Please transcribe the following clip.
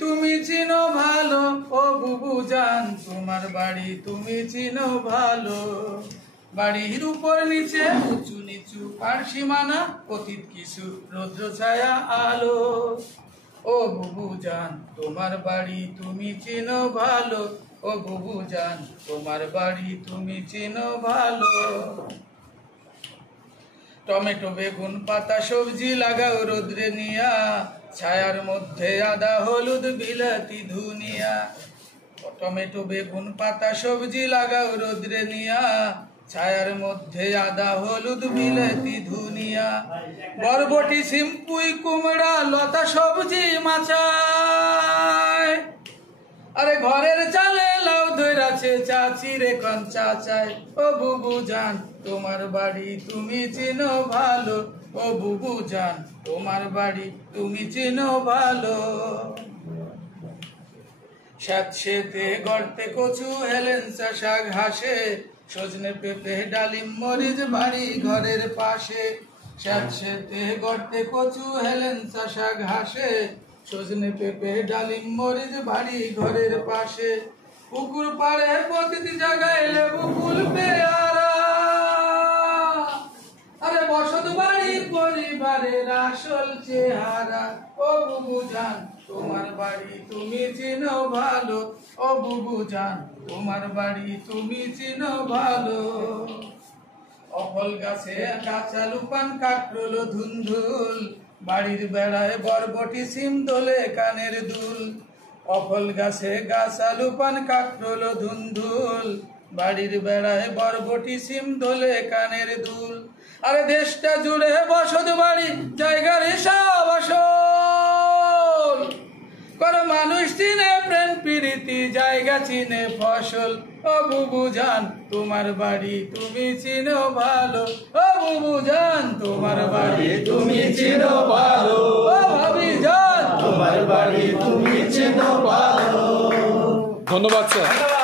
তুমি চিনো ভালো, ও বুবু জান তোমার বাড়ি তুমি চিনো ভালো। বাড়ির উপর নিচে উঁচু নিচু পার সীমানা, অতীত কিছু রৌদ্র ছায়া আলো। ও বুবু জান তোমার বাড়ি তুমি চিনো ভালো, ও বুবু জান তোমার বাড়ি তুমি চিনো ভালো। টমেটো বেগুন পাতা সবজি লাগাও রোদ্রে নিয়া, ছায়ার মধ্যে আদা হলুদ বিলাতি ধুনিয়া। টমেটো বেগুন পাতা সবজি লাগাও রোদ্রে নিয়া, ছায়ার মধ্যে আদা হলুদ বিলাতি ধুনিয়া। বরবটি সিমপুই কুমড়া লতা সবজি মাচায়, আরে ঘরের চালে লাউ ধইরাছে চাচি রে কোন চাচায়। ও বুবু জান তোমার বাড়ি তুমি চিনো ভালো, ও বুবু জান তোমার বাড়ি তুমি চিনো ভালো। স্যাঁতসেঁতে গর্তে কচু হেলেঞ্চা শাক হাসে, সজনে পেঁপে ডালিম মরিচ বাড়ি ঘরের পাশে। স্যাঁতসেঁতে গর্তে কচু হেলেঞ্চা শাক হাসে, সজনে পেঁপে ডালিম মরিচ বাড়ি ঘরের পাশে। পুকুর পাড়ে প্রতিটি জায়গায় লেবু ফুল পেয়ারা, আরে বসত বাড়ির পরিবারের আসল চেহারা। ও বুবু জান তোমার বাড়ি তুমি চিনো ভালো, ও বুবু জান তোমার বাড়ি তুমি চিনো ভালো। অফল গাছে কাঁচা লুপান কাকরোল ধুন্ধুল, বাড়ির বেড়ায় বরবটি সিম দোলে কানের দুল। অফল গাছে কাঁচা লুপান কাকরোল ধুন্ধুল, বাড়ির বেড়ায় বরবটি সিম দোলে কানের দুল। আরে দেশটা জুড়ে বসত বাড়ি জায়গার হিসাব আসল, কোন মানুষ চিনে প্রেম প্রীতি জায়গা চিনে ফসল। ও বুবু জান তোমার বাড়ি তুমি চিনো ভালো, ও বুবু জান তোমার বাড়ি তুমি চিনো ভালো। ও ভাবি জান তোমার বাড়ি তুমি চিনো ভালো। ধন্যবাদ স্যার।